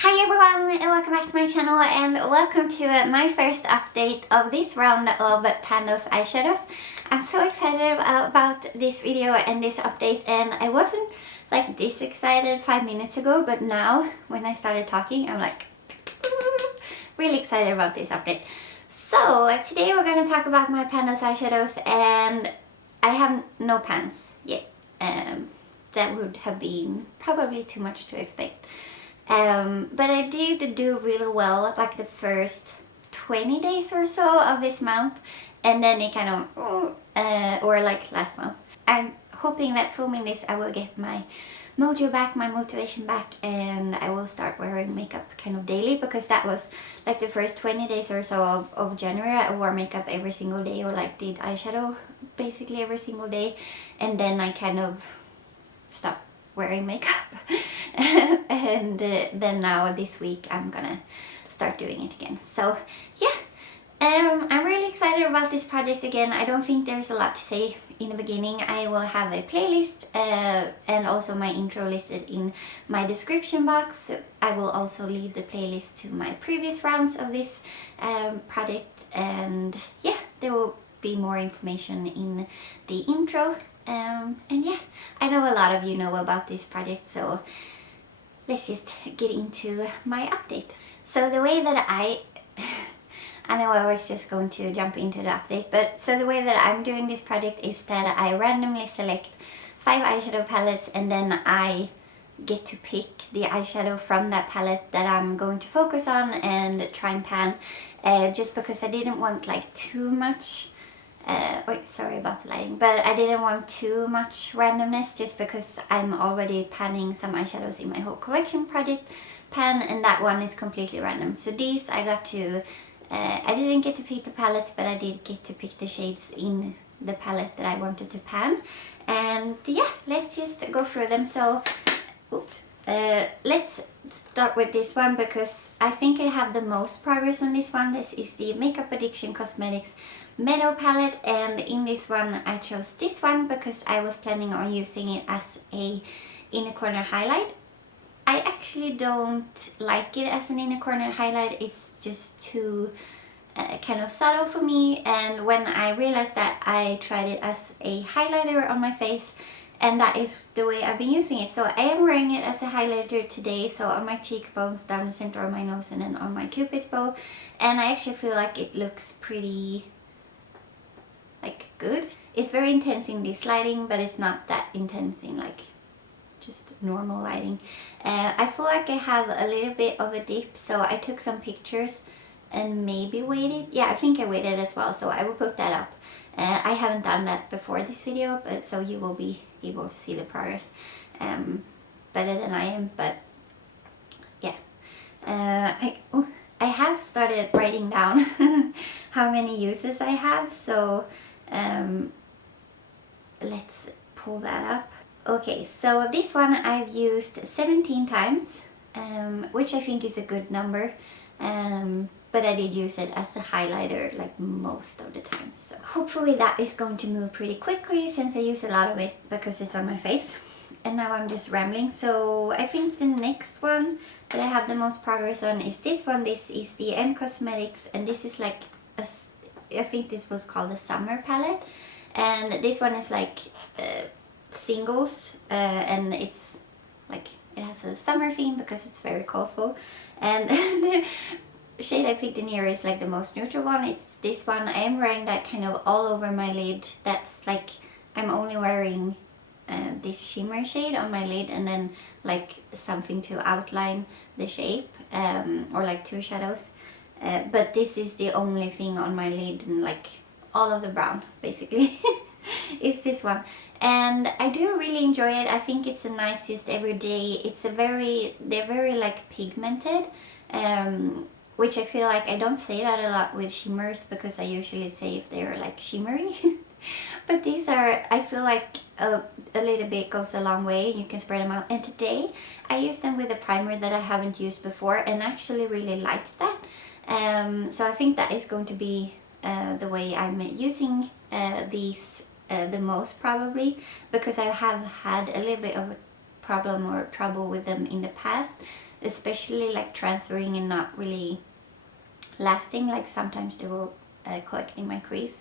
Hi everyone and welcome back to my channel and welcome to my first update of this round of Those Eyeshadows. I'm so excited about this video and this update, and I wasn't like this excited 5 minutes ago, but now when I started talking I'm like really excited about this update. So today we're going to talk about my Those Eyeshadows, and I have no pans yet. That would have been probably too much to expect. But I did do really well like the first 20 days or so of this month, and then it kind of or like last month. I'm hoping that filming this I will get my mojo back, my motivation back, and I will start wearing makeup kind of daily, because that was like the first 20 days or so of January. I wore makeup every single day, or like did eyeshadow basically every single day, and then I kind of stopped wearing makeup and then now this week I'm gonna start doing it again. So yeah, I'm really excited about this project again. I don't think there's a lot to say in the beginning. I will have a playlist and also my intro listed in my description box. I will also leave the playlist to my previous rounds of this project, and yeah, there will be more information in the intro. And yeah, I know a lot of you know about this project, so let's just get into my update. So the way that I know I was just going to jump into the update, but so the way that I'm doing this project is that I randomly select 5 eyeshadow palettes, and then I get to pick the eyeshadow from that palette that I'm going to focus on and try and pan, just because I didn't want like too much sorry about the lighting, but I didn't want too much randomness, just because I'm already panning some eyeshadows in my whole collection project pan, and that one is completely random. So these I got to, I didn't get to pick the palettes, but I did get to pick the shades in the palette that I wanted to pan. And yeah, let's just go through them. So oops, let's start with this one, because I think I have the most progress on this one. This is the Makeup Addiction Cosmetics Meadow palette, and in this one I chose this one because I was planning on using it as a inner corner highlight. I actually don't like it as an inner corner highlight. It's just too kind of subtle for me, and when I realized that, I tried it as a highlighter on my face, and that is the way I've been using it. So I am wearing it as a highlighter today, so on my cheekbones, down the center of my nose, and then on my cupid's bow, and I actually feel like it looks pretty like good. It's very intense in this lighting, but it's not that intense in like just normal lighting. I feel like I have a little bit of a dip, so I took some pictures and maybe waited. Yeah, I think I waited as well, so I will put that up. I haven't done that before this video, but so you will be able to see the progress better than I am. But yeah, I have started writing down how many uses I have, so let's pull that up. Okay, so this one I've used 17 times, which I think is a good number, but I did use it as a highlighter like most of the time, so hopefully that is going to move pretty quickly, since I use a lot of it because it's on my face. And now I'm just rambling. So I think the next one that I have the most progress on is this one. This is the Emme Cosmetics, and this is like I think this was called the Summer palette, and this one is like singles, and it's like it has a summer theme because it's very colorful, and the shade I picked in here is like the most neutral one. It's this one. I am wearing that kind of all over my lid. That's like I'm only wearing this shimmer shade on my lid, and then like something to outline the shape, or like 2 shadows. But this is the only thing on my lid, and like all of the brown basically is this one, and I do really enjoy it. I think it's a nice just everyday. It's they're very like pigmented, which I feel like I don't say that a lot with shimmers, because I usually say if they're like shimmery but these are, I feel like a little bit goes a long way. You can spread them out, and today I used them with a primer that I haven't used before, and actually really liked that. So I think that is going to be the way I'm using these the most, probably, because I have had a little bit of a problem or trouble with them in the past. especially like transferring and not really lasting. Like sometimes they will collect in my crease,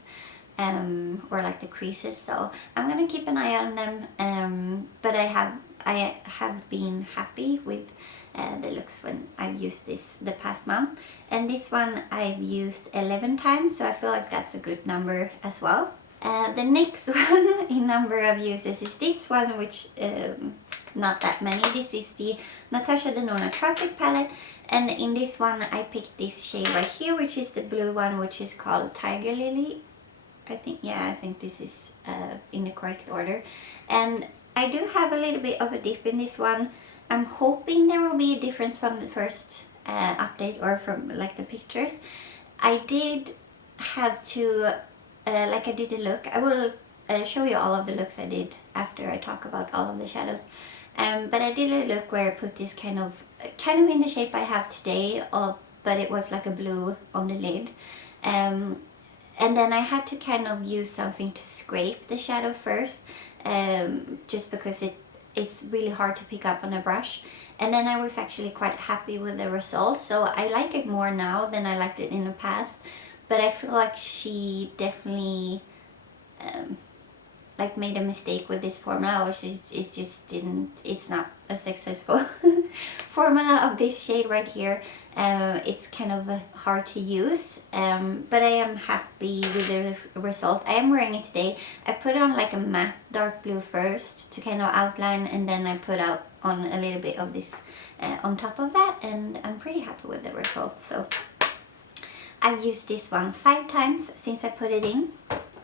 or like the creases, so I'm gonna keep an eye on them, but I have been happy with the looks when I've used this the past month. And this one I've used 11 times, so I feel like that's a good number as well. The next one in number of uses is this one, which not that many. This is the Natasha Denona Tropic palette, and in this one I picked this shade right here, which is the blue one, which is called Tiger Lily. I think this is in the correct order. And I do have a little bit of a dip in this one. I'm hoping there will be a difference from the first update, or from like the pictures. I did have to, like I did a look. I will show you all of the looks I did after I talk about all of the shadows. But I did a look where I put this kind of in the shape I have today, but it was like a blue on the lid. And then I had to kind of use something to scrape the shadow first, just because it's really hard to pick up on a brush. And then I was actually quite happy with the result, so I like it more now than I liked it in the past. But I feel like she definitely like made a mistake with this formula, or it's not a successful formula of this shade right here. It's kind of hard to use, but I am happy with the result. I am wearing it today. I put on like a matte dark blue first to kind of outline, and then I put out on a little bit of this on top of that, and I'm pretty happy with the result. So I've used this one 5 times since I put it in.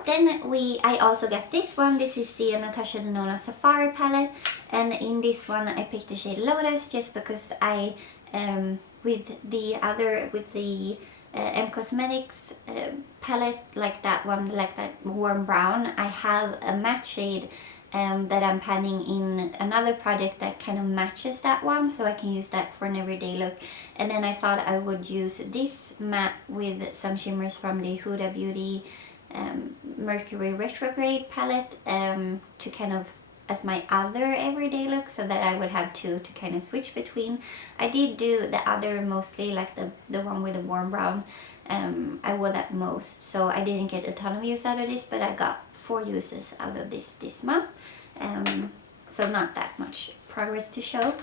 Then I also got this one. This is the Natasha Denona Safari palette, and in this one I picked the shade Lotus, just because I with the Emme Cosmetics palette, like that one, like that warm brown, I have a matte shade that I'm panning in another project that kind of matches that one, so I can use that for an everyday look. And then I thought I would use this matte with some shimmers from the Huda Beauty Mercury Retrograde palette to kind of as my other everyday look, so that I would have 2 to kind of switch between. I did do the other mostly, like the one with the warm brown. I wore that most, so I didn't get a ton of use out of this, but I got 4 uses out of this month, so not that much progress to show.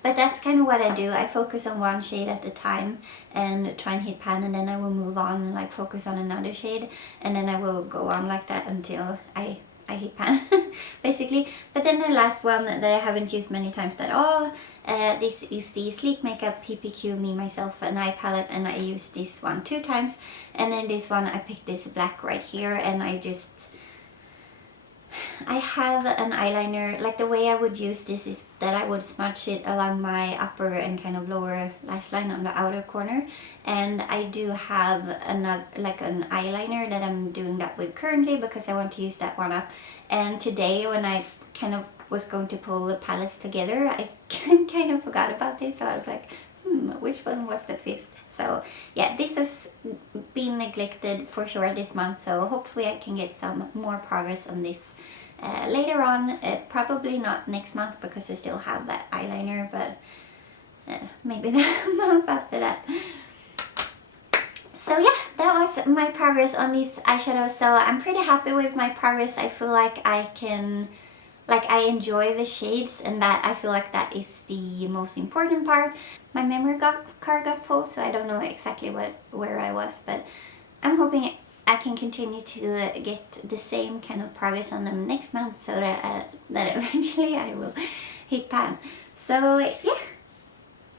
But that's kind of what I do. I focus on one shade at a time and try and hit pan, and then I will move on and like focus on another shade, and then I will go on like that until I hit pan basically. But then the last one that I haven't used many times at all, this is the Sleek Makeup PPQ Me, Myself and I palette, and I used this one 2 times. And then this one I picked this black right here, and I have an eyeliner. Like the way I would use this is that I would smudge it along my upper and kind of lower lash line on the outer corner. And I do have another, like an eyeliner that I'm doing that with currently, because I want to use that one up. And today when I kind of was going to pull the palettes together, I kind of forgot about this. So I was like, which one was the 5th? So yeah, this has been neglected for sure this month, so hopefully I can get some more progress on this later on. Probably not next month, because I still have that eyeliner, but maybe the month after that. So yeah, that was my progress on these eyeshadows. So I'm pretty happy with my progress. I feel like I enjoy the shades, and that I feel like that is the most important part. My memory card got full, so I don't know exactly where I was, but I'm hoping I can continue to get the same kind of progress on them next month, so that eventually I will hit pan. So yeah,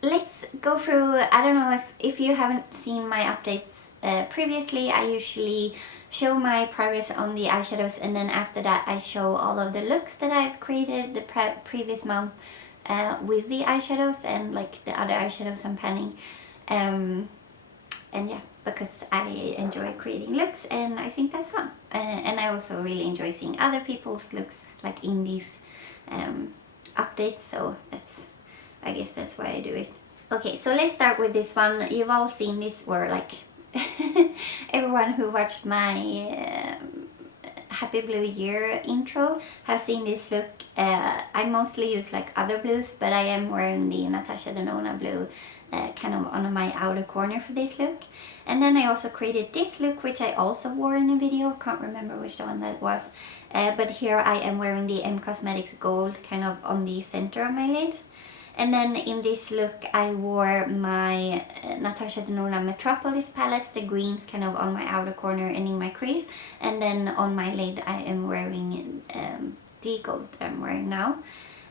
let's go through. I don't know if you haven't seen my updates previously, I usually show my progress on the eyeshadows, and then after that I show all of the looks that I've created the previous month with the eyeshadows, and like the other eyeshadows I'm panning. And yeah, because I enjoy creating looks, and I think that's fun. And I also really enjoy seeing other people's looks like in these updates, so I guess that's why I do it. Okay, so let's start with this one. You've all seen this, or like everyone who watched my Happy Blue Year intro have seen this look. I mostly use like other blues, but I am wearing the Natasha Denona blue kind of on my outer corner for this look. And then I also created this look, which I also wore in a video. Can't remember which one that was. But here I am wearing the M Cosmetics Gold kind of on the center of my lid. And then in this look I wore my Natasha Denona Metropolis palettes, the greens kind of on my outer corner and in my crease. And then on my lid I am wearing the gold that I'm wearing now.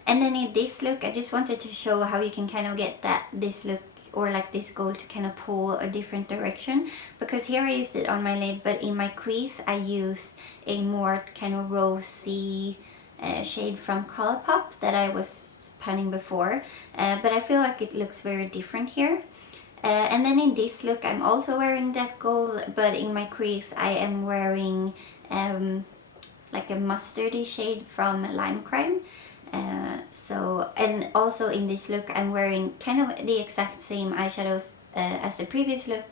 And then in this look I just wanted to show how you can kind of get this look or like this gold to kind of pull a different direction. Because here I used it on my lid, but in my crease I used a more kind of rosy shade from Colourpop that I was panning before, but I feel like it looks very different here. And then in this look I'm also wearing that gold, but in my crease I am wearing like a mustardy shade from Lime Crime. And also in this look I'm wearing kind of the exact same eyeshadows as the previous look.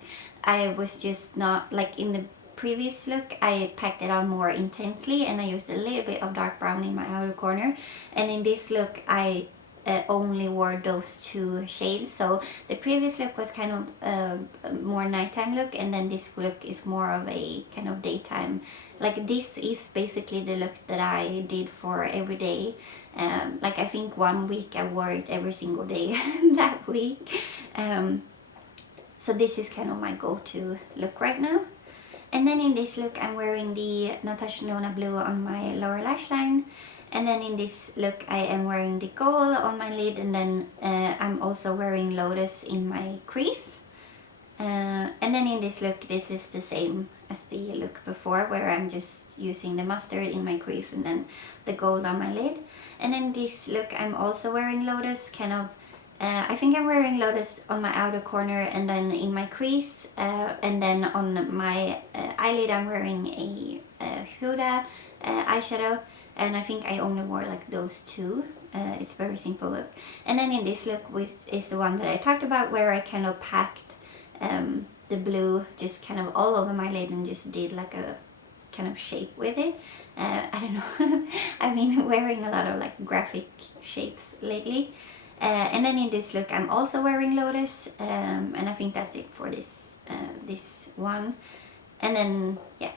I was just not like in the previous look I packed it on more intensely and I used a little bit of dark brown in my outer corner, and in this look I only wore those two shades. So the previous look was kind of more nighttime look, and then this look is more of a kind of daytime. Like this is basically the look that I did for every day. Like I think 1 week I wore it every single day that week. So this is kind of my go-to look right now. And then in this look I'm wearing the Natasha Denona blue on my lower lash line. And then in this look I am wearing the gold on my lid, and then I'm also wearing Lotus in my crease. And then in this look, this is the same as the look before, where I'm just using the mustard in my crease and then the gold on my lid. And in this look I'm also wearing Lotus, kind of, I think I'm wearing Lotus on my outer corner and then in my crease. And then on my eyelid I'm wearing a Huda eyeshadow. And I think I only wore like those two. It's a very simple look. And then in this look, which is the one that I talked about, where I kind of packed the blue just kind of all over my lid and just did like a kind of shape with it. I don't know. I've been wearing a lot of like graphic shapes lately. And then in this look I'm also wearing Lotus. And I think that's it for this one. And then, yeah.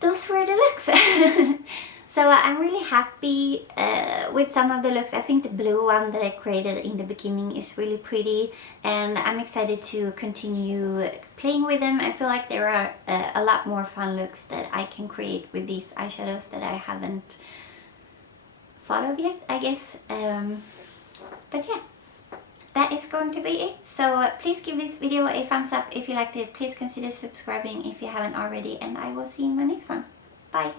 Those were the looks. So I'm really happy with some of the looks. I think the blue one that I created in the beginning is really pretty, and I'm excited to continue playing with them. I feel like there are a lot more fun looks that I can create with these eyeshadows that I haven't thought of yet, I guess. But yeah, that is going to be it. So please give this video a thumbs up if you liked it. Please consider subscribing if you haven't already, and I will see you in my next one. Bye!